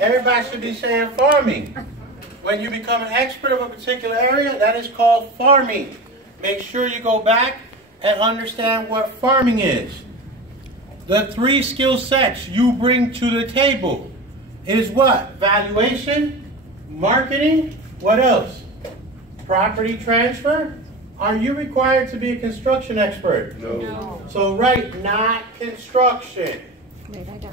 Everybody should be saying farming. When you become an expert of a particular area, that is called farming. Make sure you go back and understand what farming is. The 3 skill sets you bring to the table is what? Valuation, marketing, what else? Property transfer. Are you required to be a construction expert? No. So write not construction.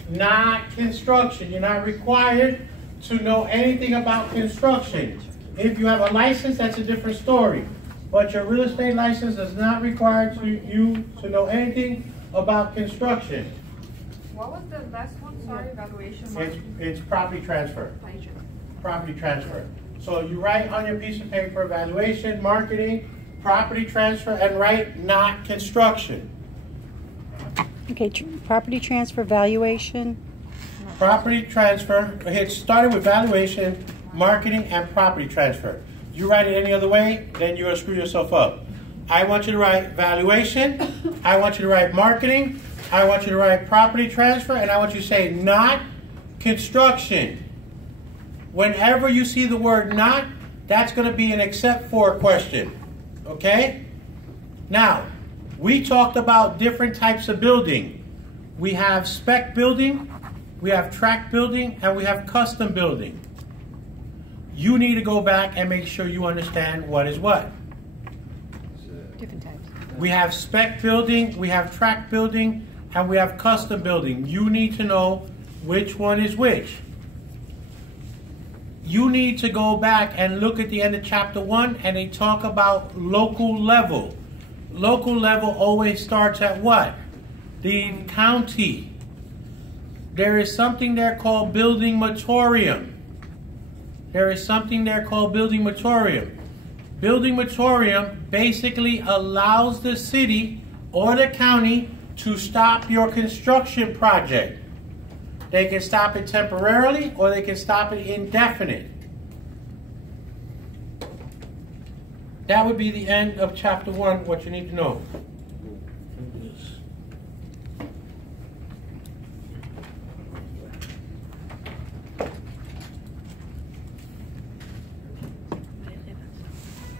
Not construction. You're not required to know anything about construction. If you have a license, that's a different story. But your real estate license does not require you to know anything about construction. What was the last one? Sorry, valuation. It's property transfer. Property transfer. So you write on your piece of paper valuation, marketing, property transfer, and write not construction. Okay, property transfer, valuation. Property transfer, it started with valuation, marketing, and property transfer. You write it any other way, then you're going to screw yourself up. I want you to write valuation, I want you to write marketing, I want you to write property transfer, and I want you to say not construction. Whenever you see the word not, that's going to be an except for question. Okay? Now, we talked about different types of building. We have spec building, we have tract building, and we have custom building. You need to go back and make sure you understand what is what. Different types. We have spec building, we have tract building, and we have custom building. You need to know which one is which. You need to go back and look at the end of chapter 1, and they talk about local level. Local level always starts at what? The county. There is something there called building moratorium. There is something there called building moratorium. Building moratorium basically allows the city or the county to stop your construction project. They can stop it temporarily or they can stop it indefinite. That would be the end of chapter 1, what you need to know.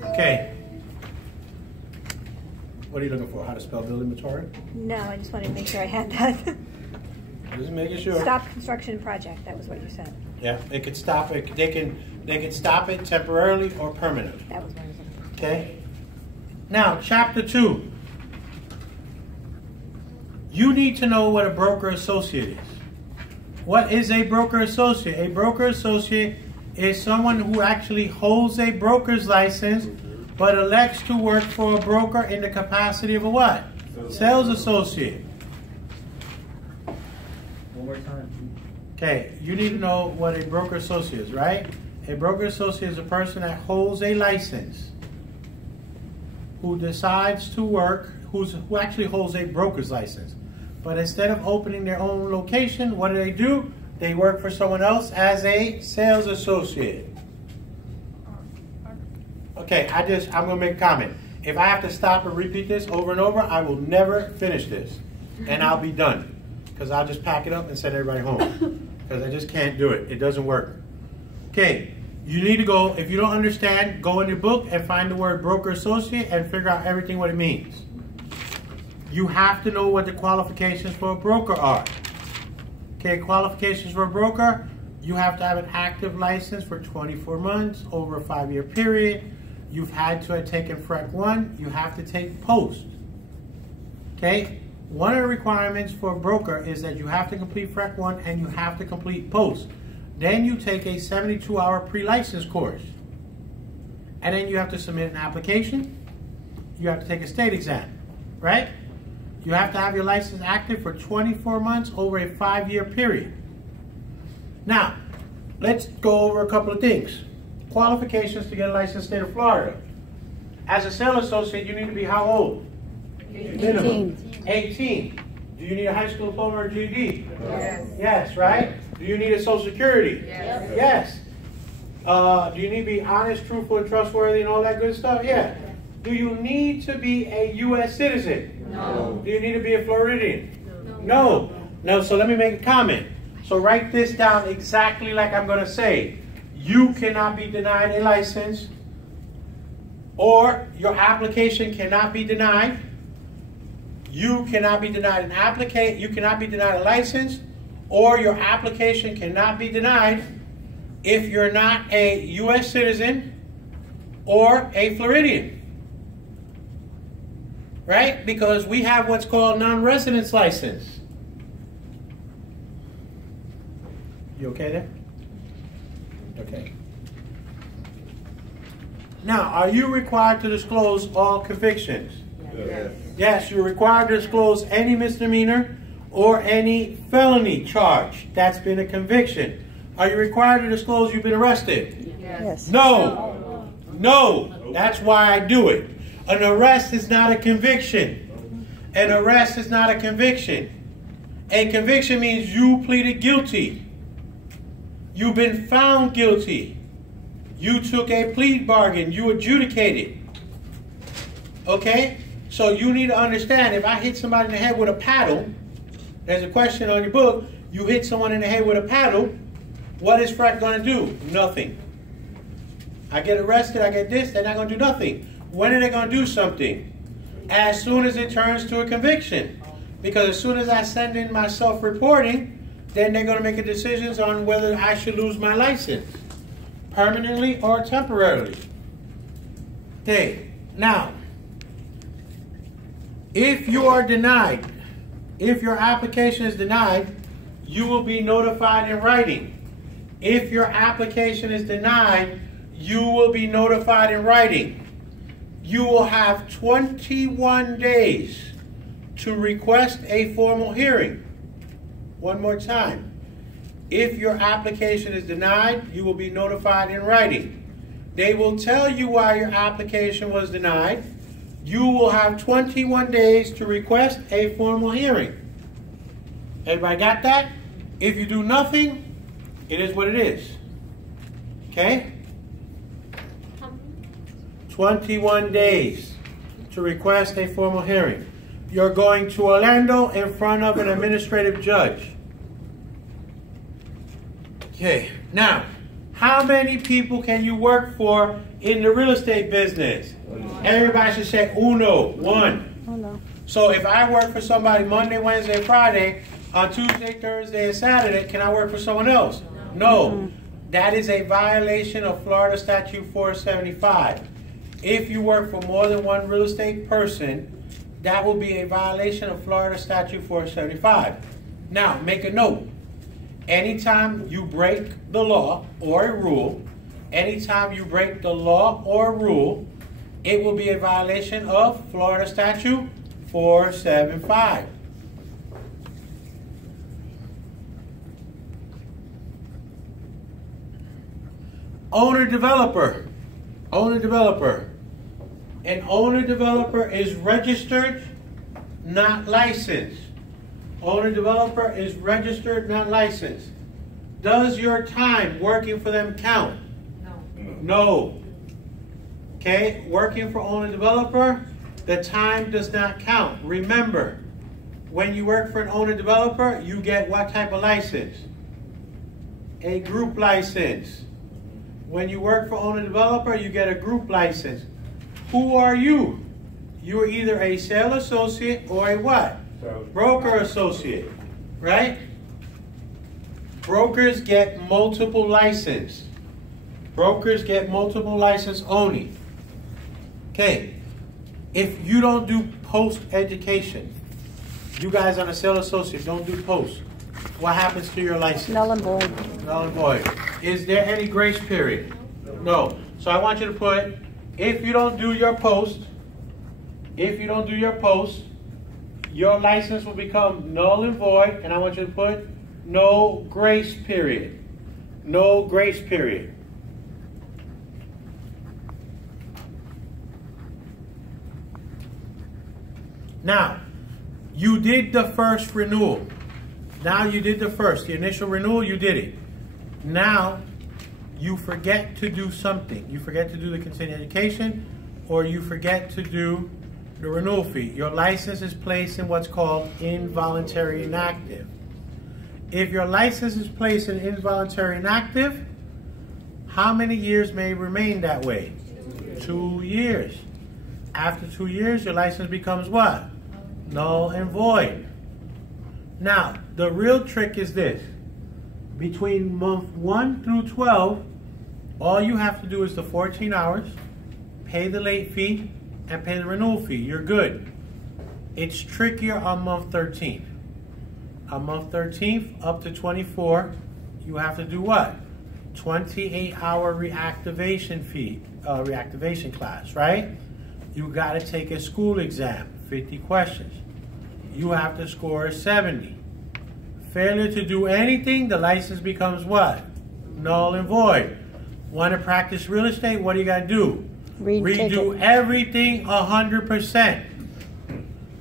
Okay. What are you looking for? How to spell building moratorium? No, I just wanted to make sure I had that. Just making sure. Stop construction project. That was what you said. Yeah, they could stop it. They can stop it temporarily or permanently. That was what I was looking for. Okay. Now, chapter 2. You need to know what a broker associate is. What is a broker associate? A broker associate is someone who actually holds a broker's license but elects to work for a broker in the capacity of a what? Sales associate. One more time. Okay, you need to know what a broker associate is, right? A broker associate is a person that holds a license, who decides to work, who actually holds a broker's license. But instead of opening their own location, what do? They work for someone else as a sales associate. Okay, I'm going to make a comment. If I have to stop and repeat this over and over, I will never finish this. And I'll be done. Because I'll just pack it up and send everybody home. Because I just can't do it. It doesn't work. Okay, you need to go, if you don't understand, go in your book and find the word broker associate and figure out everything what it means. You have to know what the qualifications for a broker are. Okay, qualifications for a broker, you have to have an active license for 24 months over a 5-year period. You've had to have taken FREC 1. You have to take POST. Okay, one of the requirements for a broker is that you have to complete FREC 1 and you have to complete POST. Then you take a 72-hour pre-license course. And then you have to submit an application. You have to take a state exam, right? You have to have your license active for 24 months over a 5-year period. Now, let's go over a couple of things. Qualifications to get a license in the state of Florida. As a sales associate, you need to be how old? 18. 18. Do you need a high school diploma or GED? Yes. Yes, right? Do you need a Social Security? Yes. Yes. Do you need to be honest, truthful, and trustworthy and all that good stuff? Yeah. Do you need to be a U.S. citizen? No. Do you need to be a Floridian? No. No, so let me make a comment. So write this down exactly like I'm going to say. You cannot be denied a license, or your application cannot be denied. You cannot be denied you cannot be denied a license, or your application cannot be denied if you're not a U.S. citizen or a Floridian. Right? Because we have what's called non-residence license. You okay there? Okay. Now, are you required to disclose all convictions? Yes. Yes, you're required to disclose any misdemeanor or any felony charge that's been a conviction. Are you required to disclose you've been arrested? Yes. No. No. That's why I do it. An arrest is not a conviction. An arrest is not a conviction. A conviction means you pleaded guilty. You've been found guilty. You took a plea bargain. You adjudicated. Okay? So you need to understand, if I hit somebody in the head with a paddle, there's a question on your book, you hit someone in the head with a paddle, what is FREC going to do? Nothing. I get arrested, I get this, they're not going to do nothing. When are they going to do something? As soon as it turns to a conviction. Because as soon as I send in my self-reporting, then they're going to make a decision on whether I should lose my license, permanently or temporarily. Okay, now, if you are denied, if your application is denied, you will be notified in writing. If your application is denied, you will be notified in writing. You will have 21 days to request a formal hearing. One more time. If your application is denied, you will be notified in writing. They will tell you why your application was denied. You will have 21 days to request a formal hearing. Everybody got that? If you do nothing, it is what it is. Okay? 21 days to request a formal hearing. You're going to Orlando in front of an administrative judge. Okay, now, how many people can you work for in the real estate business? Everybody should say uno, one. Uno. So if I work for somebody Monday, Wednesday, Friday, on Tuesday, Thursday, and Saturday, can I work for someone else? No. That is a violation of Florida Statute 475. If you work for more than one real estate person, that will be a violation of Florida Statute 475. Now, make a note. Anytime you break the law or a rule, anytime you break the law or a rule, it will be a violation of Florida Statute 475. Owner-developer. Owner-developer. An owner-developer is registered, not licensed. Owner-developer is registered, not licensed. Does your time working for them count? No. No. Okay, working for owner-developer, the time does not count. Remember, when you work for an owner-developer, you get what type of license? A group license. When you work for owner-developer, you get a group license. Who are you? You are either a sales associate or a what? Broker associate, right? Brokers get multiple license. Brokers get multiple license only. Okay, if you don't do post-education, you guys on a sales associate don't do post, what happens to your license? Null and void. Null and void. Is there any grace period? No. So I want you to put, if you don't do your post, your license will become null and void, and I want you to put no grace period. No grace period. Now, you did the first renewal. Now you did the initial renewal, you did it. Now, you forget to do something. You forget to do the continuing education, or you forget to do the renewal fee. Your license is placed in what's called involuntary inactive. If your license is placed in involuntary inactive, how many years may remain that way? 2 years. After 2 years, your license becomes what? Null and void. Now, the real trick is this. Between month 1 through 12, all you have to do is the 14 hours, pay the late fee, and pay the renewal fee. You're good. It's trickier on month 13. On month 13 up to 24, you have to do what? 28-hour reactivation class, right? You got to take a school exam, 50 questions. You have to score 70. Failure to do anything, the license becomes what? Null and void. Want to practice real estate? What do you got to do? Redo everything 100%.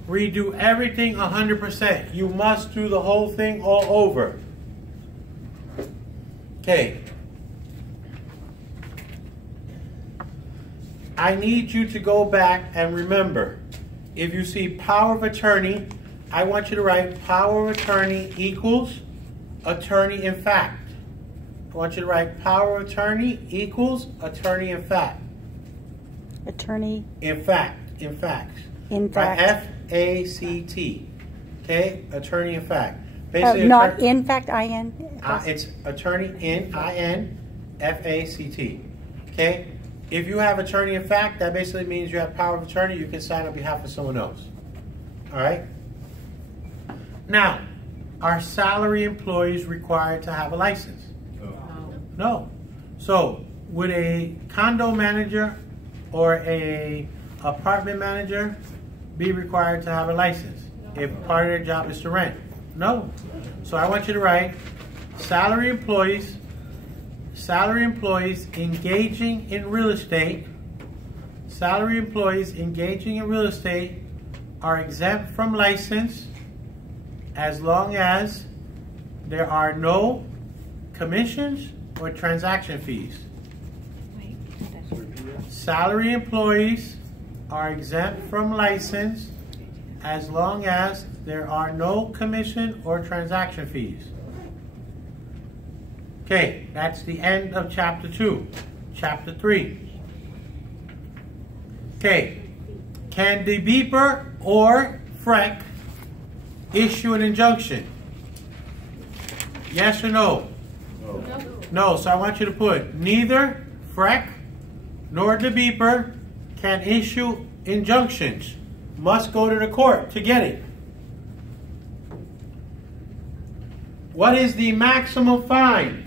Redo everything 100%. You must do the whole thing all over. Okay. I need you to go back and remember, if you see power of attorney, I want you to write power of attorney equals attorney in fact. I want you to write power of attorney equals attorney in fact. Attorney. In fact. In fact. In fact. F-A-C-T. Okay? Attorney in fact. Basically, not in fact, I-N? It's attorney in, I-N, F-A-C-T. Okay? If you have attorney in fact, that basically means you have power of attorney. You can sign on behalf of someone else. All right? Now, are salary employees required to have a license? No. So, would a condo manager or a apartment manager be required to have a license if part of their job is to rent? No. So I want you to write salary employees engaging in real estate. Salary employees engaging in real estate are exempt from license as long as there are no commissions or transaction fees. Salary employees are exempt from license as long as there are no commission or transaction fees. Okay, that's the end of chapter 2. Chapter 3. Okay, can the beeper or FREC issue an injunction? Yes or no? No, so I want you to put neither FREC nor the beeper can issue injunctions. Must go to the court to get it. What is the maximum fine?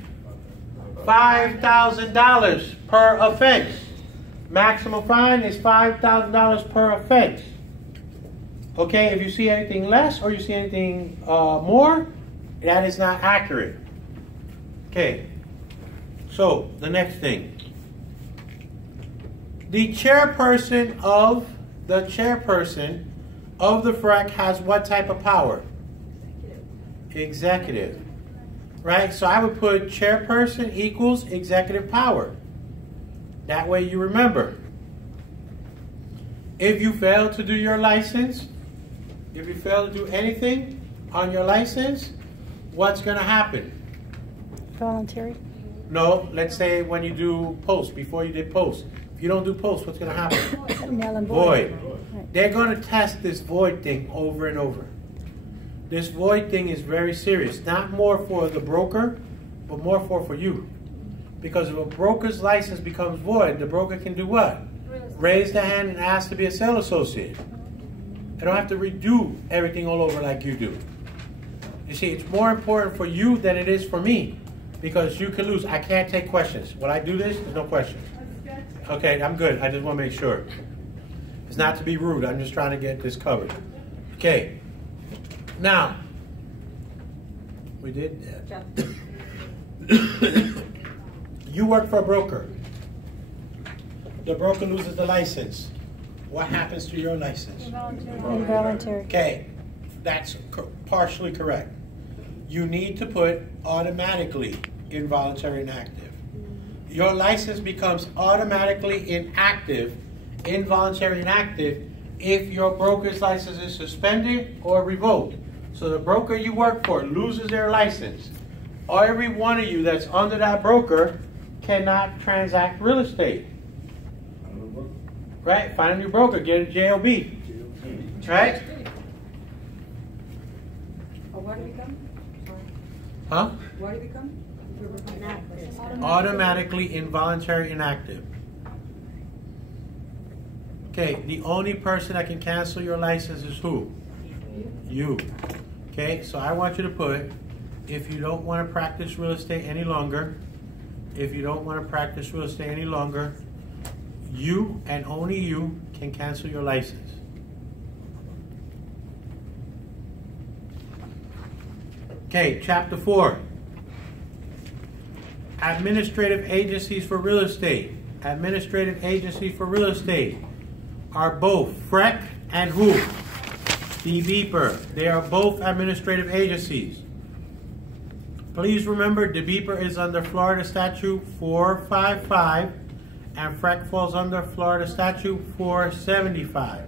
$5,000 per offense. Maximum fine is $5,000 per offense. Okay, if you see anything less or you see anything more, that is not accurate. Okay, so the next thing. The chairperson of the FREC has what type of power? Executive. Right? So I would put chairperson equals executive power. That way you remember. If you fail to do your license, if you fail to do anything on your license, what's going to happen? Voluntary? No, let's say when you do post, before you did post. If you don't do post, what's going to happen? Null and void. Void. They're going to test this void thing over and over. This void thing is very serious. Not more for the broker, but more for you. Because if a broker's license becomes void, the broker can do what? Raise the hand and ask to be a sales associate. They don't have to redo everything all over like you do. You see, it's more important for you than it is for me. Because you can lose. I can't take questions. When I do this, there's no questions. Okay, I'm good. I just want to make sure. It's not to be rude. I'm just trying to get this covered. Okay. Now, we did that. You work for a broker. The broker loses the license. What happens to your license? Involuntary. Okay, that's partially correct. You need to put automatically involuntary inactive. Your license becomes automatically inactive, involuntary inactive, if your broker's license is suspended or revoked. So the broker you work for loses their license. Every one of you that's under that broker cannot transact real estate. Right? Find a new broker, get a JOB. Right? What do we become? Huh? What do we become? Automatically involuntary inactive. Okay, the only person that can cancel your license is who? You. Okay, so I want you to put, if you don't want to practice real estate any longer, if you don't want to practice real estate any longer, you and only you can cancel your license. Okay, chapter 4. Administrative agencies for real estate. Administrative agencies for real estate are both FREC and who? The Beeper. They are both administrative agencies. Please remember, the Beeper is under Florida Statute 455 and FREC falls under Florida Statute 475.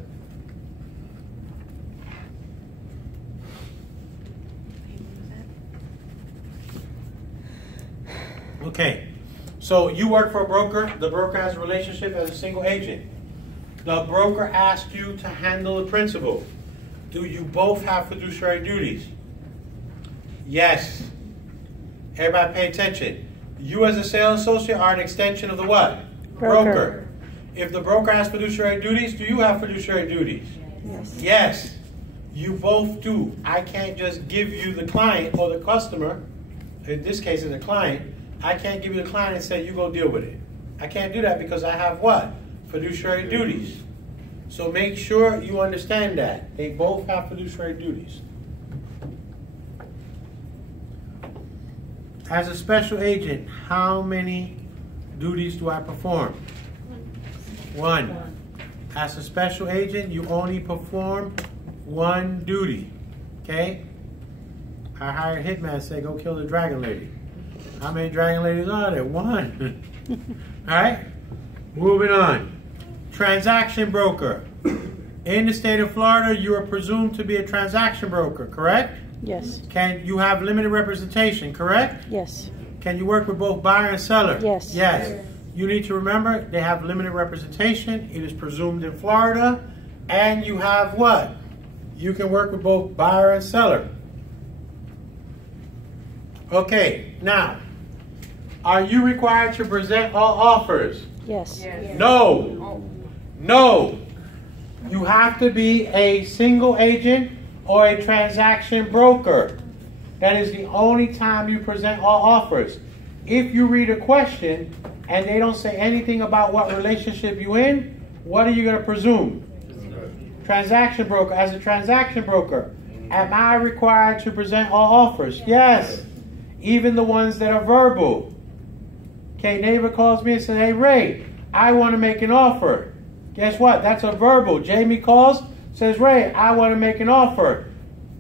Okay, so you work for a broker. The broker has a relationship as a single agent. The broker asked you to handle the principal. Do you both have fiduciary duties? Yes. Everybody pay attention. You as a sales associate are an extension of the what? Broker. If the broker has fiduciary duties, do you have fiduciary duties? Yes. Yes. You both do. I can't just give you the client or the customer. In this case, it's a client. I can't give you the client and say, you go deal with it. I can't do that because I have what? Fiduciary duties. So make sure you understand that. They both have fiduciary duties. As a special agent, how many duties do I perform? One. As a special agent, you only perform one duty. Okay? I hired a hitman, say, go kill the dragon lady. How many dragon ladies are there? One. Alright? Moving on. Transaction broker. In the state of Florida, you are presumed to be a transaction broker, correct? Yes. Can you have limited representation, correct? Yes. Can you work with both buyer and seller? Yes. Yes. You need to remember they have limited representation. It is presumed in Florida. And you have what? You can work with both buyer and seller. Okay, now, are you required to present all offers? Yes. No. No. You have to be a single agent or a transaction broker. That is the only time you present all offers. If you read a question and they don't say anything about what relationship you're in, what are you going to presume? Transaction broker. As a transaction broker, am I required to present all offers? Yes. Even the ones that are verbal. Okay, neighbor calls me and says, hey, Ray, I want to make an offer. Guess what? That's a verbal. Jamie calls, says, Ray, I want to make an offer.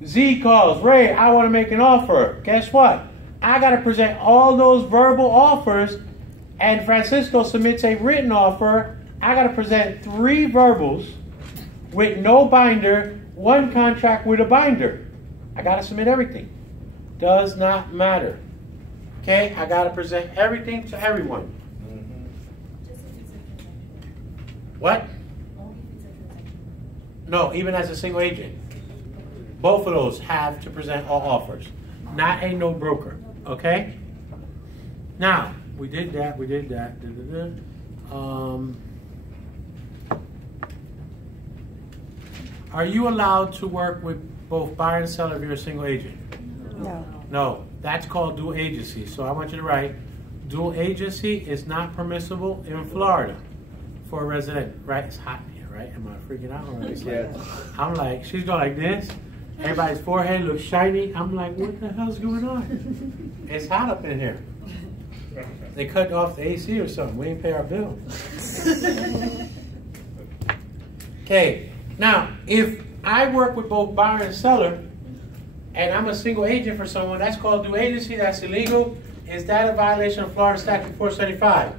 Z calls, Ray, I want to make an offer. Guess what? I got to present all those verbal offers, and Francisco submits a written offer. I got to present 3 verbals with no binder, 1 contract with a binder. I got to submit everything. Does not matter. Okay, I got to present everything to everyone. What? No, even as a single agent. Both of those have to present all offers. Not a no broker. Okay? Now, we did that. Are you allowed to work with both buyer and seller if you're a single agent? No. No. That's called dual agency. So I want you to write, dual agency is not permissible in Florida for a resident. Right? It's hot in here, right? Am I freaking out? I'm like, she's going like this. Everybody's forehead looks shiny. I'm like, what the hell's going on? It's hot up in here. They cut off the AC or something. We didn't pay our bill. Okay. Now, if I work with both buyer and seller, and I'm a single agent for someone, that's called dual agency. That's illegal. Is that a violation of Florida Statute 475?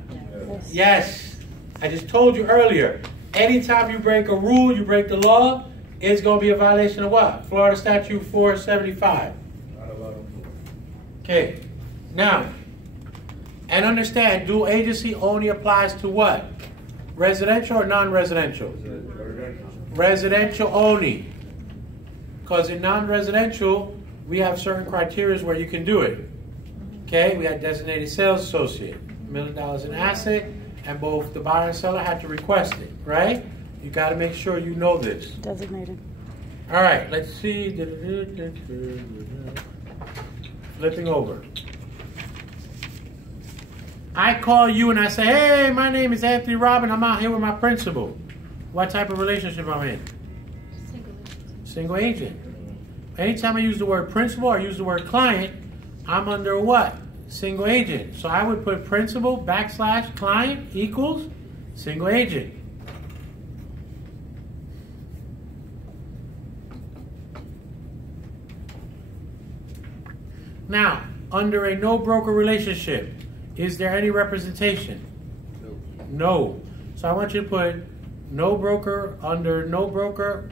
Yes. I just told you earlier. Anytime you break a rule, you break the law. it's going to be a violation of what? Florida Statute 475. Okay. Now, and understand, dual agency only applies to what? Residential or non-residential? Residential only. Because in non-residential, we have certain criteria where you can do it. Okay, we had designated sales associate, $1 million in asset, and both the buyer and seller had to request it, right? You got to make sure you know this. Designated. All right, let's see. Flipping over. I call you and I say, hey, my name is Anthony Robin. I'm out here with my principal. What type of relationship I'm in? Single agent. Anytime I use the word principal or use the word client, I'm under what? Single agent. So I would put principal / client equals single agent. Now, under a no broker relationship, is there any representation? No. So I want you to put no broker under no broker.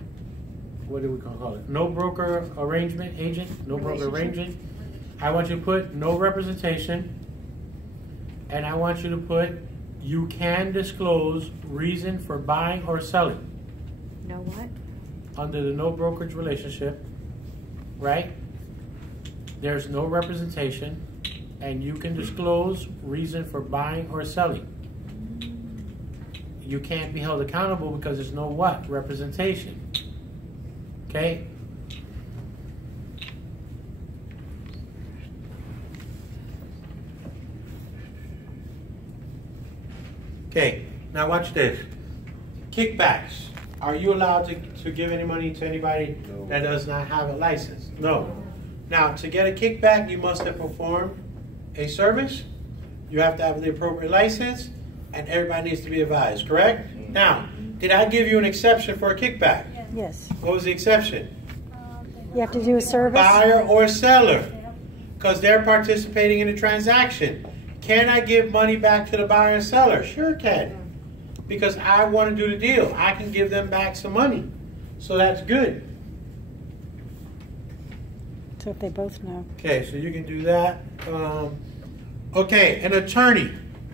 What do we call it? No broker arrangement agent. No broker arrangement. I want you to put no representation. And I want you to put you can disclose reason for buying or selling. No what? Under the no brokerage relationship, right? There's no representation, and you can disclose reason for buying or selling. You can't be held accountable because there's no what? Representation. Okay? Okay, now watch this. Kickbacks. Are you allowed to give any money to anybody that does not have a license? No. Now, to get a kickback, you must have performed a service. You have to have the appropriate license, and everybody needs to be advised, correct? Now, did I give you an exception for a kickback? Yes. What was the exception? You have to do a service. Buyer or seller, because they're participating in the transaction. Can I give money back to the buyer and seller? Sure can, because I want to do the deal. I can give them back some money, so that's good. So if they both know. Okay, so you can do that. Okay, an attorney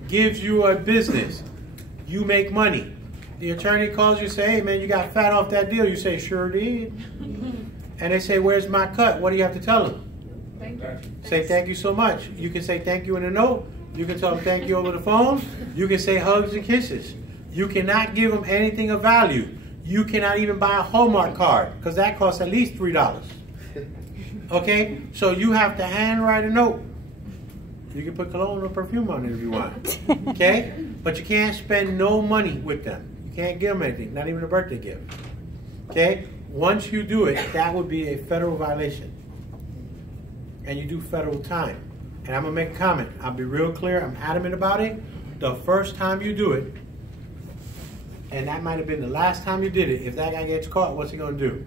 gives you a business. You make money. The attorney calls you and say, hey man, you got fat off that deal. You say, sure did. And they say, where's my cut? What do you have to tell them? Thank you. Say thank you so much. You can say thank you in a note. You can tell them thank you over the phone. You can say hugs and kisses. You cannot give them anything of value. You cannot even buy a Hallmark card because that costs at least $3. Okay? So you have to handwrite a note. You can put cologne or perfume on it if you want. Okay? But you can't spend no money with them. You can't give them anything, not even a birthday gift. Okay? Once you do it, that would be a federal violation. And you do federal time. And I'm going to make a comment. I'll be real clear. I'm adamant about it. The first time you do it, and that might have been the last time you did it, if that guy gets caught, what's he going to do?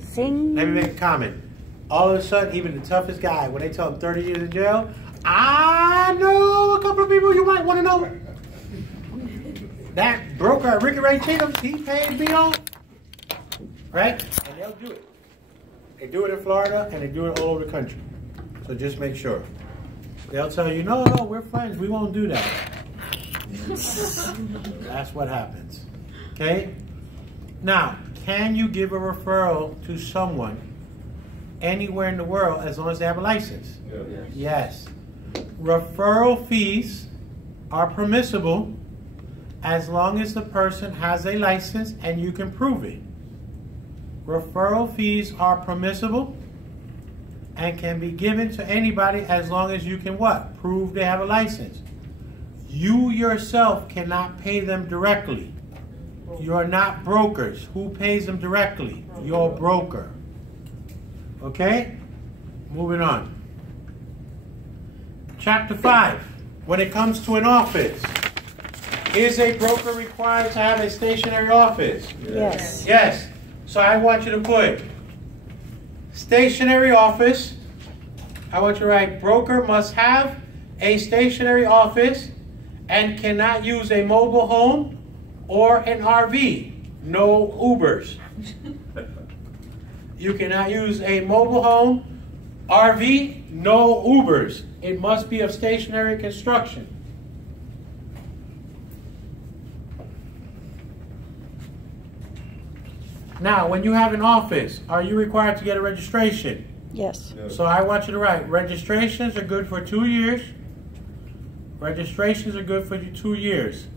Sing. Let me make a comment. All of a sudden, even the toughest guy, when they tell him 30 years in jail, I know a couple of people you might want to know. That broker, Ricky Ray Chickums, he paid me off. Right? And they'll do it. They do it in Florida, and they do it all over the country. So just make sure. They'll tell you, no, we're friends. We won't do that. That's what happens. Okay? Now, can you give a referral to someone anywhere in the world as long as they have a license? Yes. Referral fees are permissible as long as the person has a license and you can prove it. Referral fees are permissible and can be given to anybody as long as you can what? Prove they have a license. You yourself cannot pay them directly. You're not brokers. Who pays them directly? Your broker. Okay? Moving on. Chapter 5. When it comes to an office, is a broker required to have a stationary office? Yes. Yes. So I want you to put stationary office. I want you to write broker must have a stationary office and cannot use a mobile home or an RV. no Ubers. You cannot use a mobile home, RV, no Ubers. It must be of stationary construction. Now, when you have an office, are you required to get a registration? Yes. So I want you to write, registrations are good for 2 years. Registrations are good for 2 years.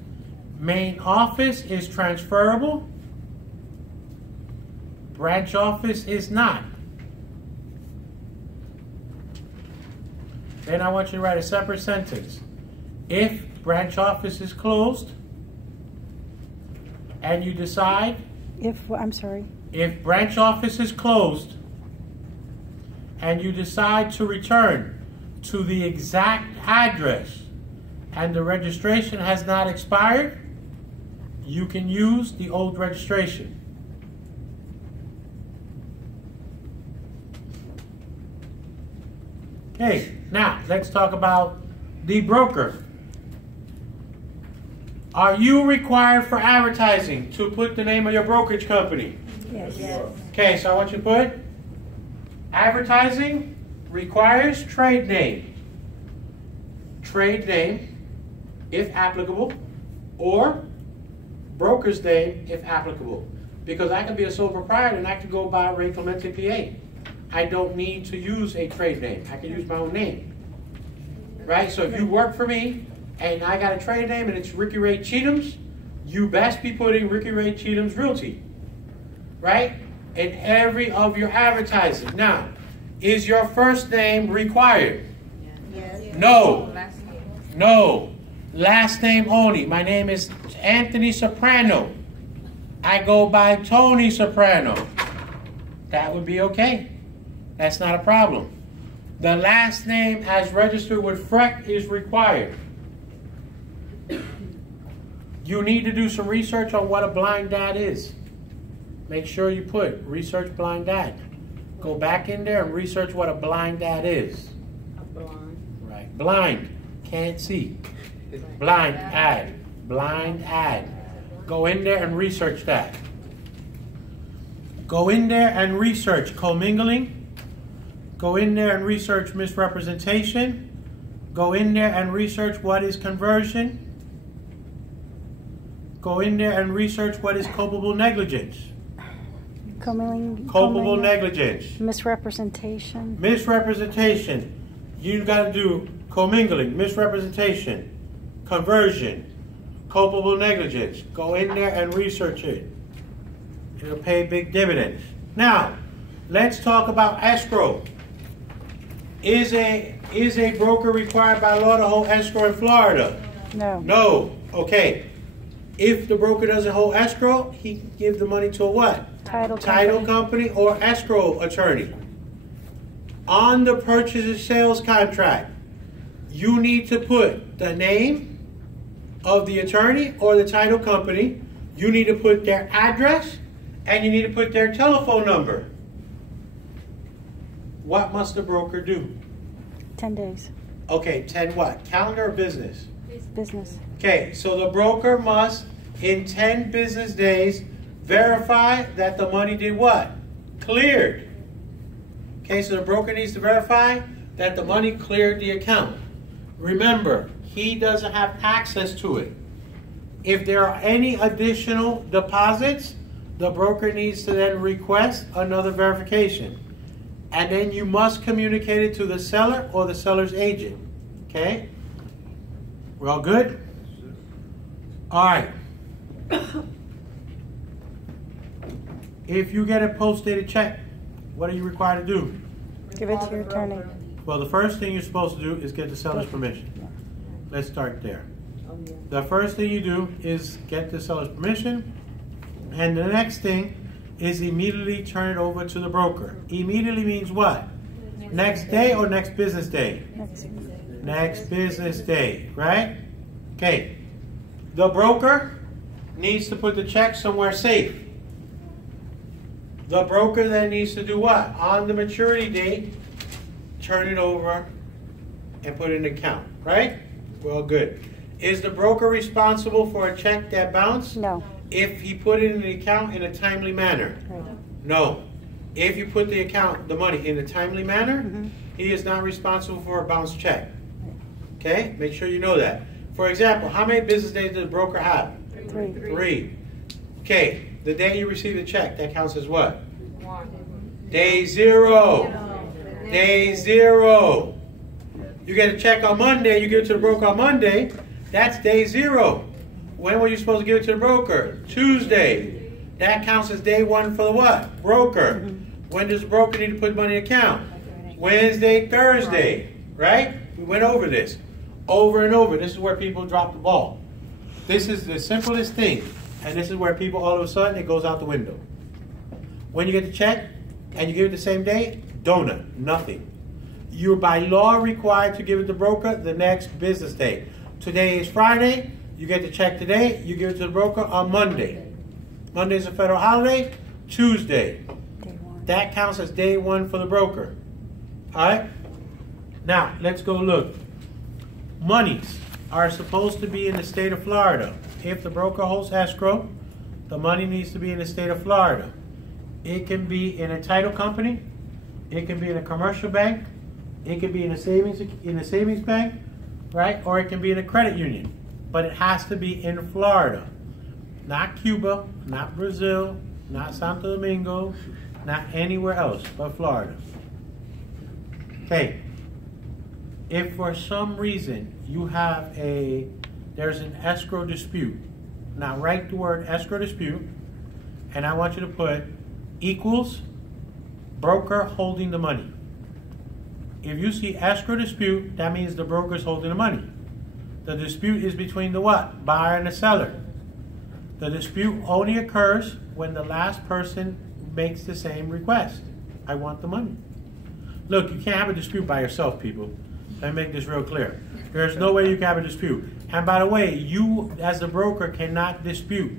Main office is transferable. Branch office is not. Then I want you to write a separate sentence. If branch office is closed and you decide, I'm sorry. if branch office is closed and you decide to return to the exact address and the registration has not expired, you can use the old registration. Okay, now let's talk about the broker. Are you required for advertising to put the name of your brokerage company? Yes. Okay, so I want you to put advertising requires trade name. Trade name, if applicable, or broker's name, if applicable. Because I can be a sole proprietor and I can go by Ray Clemente, PA. I don't need to use a trade name. I can use my own name. Right? So if you work for me and I got a trade name and it's Ricky Ray Cheatham's, you best be putting Ricky Ray Cheatham's Realty. Right? In every of your advertising. Now, is your first name required? Yes. No. Last name. No. Last name only. My name is Anthony Soprano. I go by Tony Soprano. That would be okay. That's not a problem. The last name as registered with FREC is required. You need to do some research on what a blind dad is. Make sure you put research blind dad. Go back in there and research what a blind dad is. A blonde. Right. Blind. Can't see. Blind ad. Blind ad. Go in there and research that. Go in there and research commingling. Go in there and research misrepresentation. Go in there and research what is conversion. Go in there and research what is culpable negligence. Culpable negligence. Misrepresentation. Misrepresentation. You got to do commingling, misrepresentation, conversion, culpable negligence. Go in there and research it. It'll pay big dividends. Now, let's talk about escrow. Is a broker required by law to hold escrow in Florida? No. No. Okay. If the broker doesn't hold escrow, he can give the money to a what? Title company or escrow attorney. On the purchase and sales contract, you need to put the name of the attorney or the title company. You need to put their address and you need to put their telephone number. What must the broker do? 10 days. Okay, 10 what? Calendar or business? Business. Okay, so the broker must, in 10 business days, verify that the money did what? Cleared. Okay, so the broker needs to verify that the money cleared the account. Remember, he doesn't have access to it. If there are any additional deposits, the broker needs to then request another verification. And then you must communicate it to the seller or the seller's agent. Okay? We're all good? All right. If you get a post-dated check, what are you required to do? Give it to your attorney. Well, the first thing you're supposed to do is get the seller's permission. Let's start there. The first thing you do is get the seller's permission, and the next thing is immediately turn it over to the broker. Immediately means what? Next day or next business day? Next business day, right? Okay. The broker needs to put the check somewhere safe. The broker then needs to do what? On the maturity date, turn it over and put it in an account, right? Well, good. Is the broker responsible for a check that bounced? No. if he put it in the account in a timely manner. No. If you put the money in a timely manner, he is not responsible for a bounced check. Okay? Make sure you know that. For example, how many business days does the broker have? 3. 3. Okay, the day you receive the check, that counts as what? 1. Day 0. Day 0. You get a check on Monday, you give it to the broker on Monday, that's day 0. When were you supposed to give it to the broker? Tuesday. That counts as day 1 for the what? Broker. When does the broker need to put money in the account? Wednesday, Thursday. Right? We went over this. Over and over. This is where people drop the ball. This is the simplest thing. And this is where people all of a sudden it goes out the window. When you get the check and you give it the same day, donut. Nothing. You're by law required to give it to the broker the next business day. Today is Friday. You get the check today. You give it to the broker on Monday. Monday is a federal holiday. Tuesday. Day 1. That counts as day 1 for the broker. All right? Now, let's go look. Monies are supposed to be in the state of Florida. If the broker holds escrow, the money needs to be in the state of Florida. It can be in a title company. It can be in a commercial bank. It can be in a savings bank, right? Or it can be in a credit union. But it has to be in Florida. Not Cuba, not Brazil, not Santo Domingo, not anywhere else but Florida. Okay. If for some reason you have there's an escrow dispute. Now write the word escrow dispute, and I want you to put equals broker holding the money. If you see escrow dispute, that means the broker is holding the money. The dispute is between the what? Buyer and the seller. The dispute only occurs when the last person makes the same request. I want the money. Look, you can't have a dispute by yourself, people. Let me make this real clear. There's no way you can have a dispute. And by the way, you as the broker cannot dispute.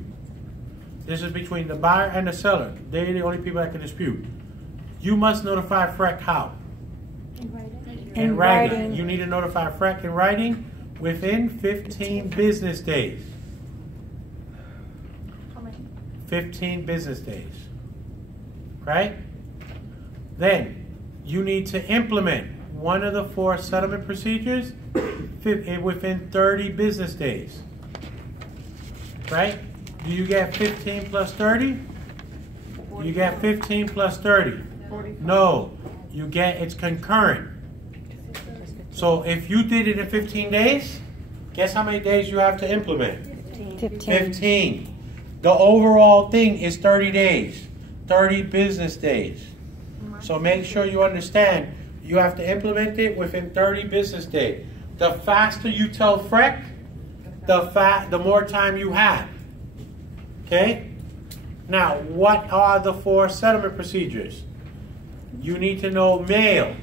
This is between the buyer and the seller. They're the only people that can dispute. You must notify FREC how? In writing. You need to notify FREC in writing within 15 business days. How many? 15 business days. Right? Then you need to implement one of the 4 settlement procedures within 30 business days. Right? Do you get 15 plus 30? You get 15 plus 30. No. It's concurrent. So if you did it in 15 days, guess how many days you have to implement? 15. The overall thing is 30 days. 30 business days. So make sure you understand, you have to implement it within 30 business days. The faster you tell FREC, the more time you have. Okay? Now, what are the 4 settlement procedures? You need to know mail.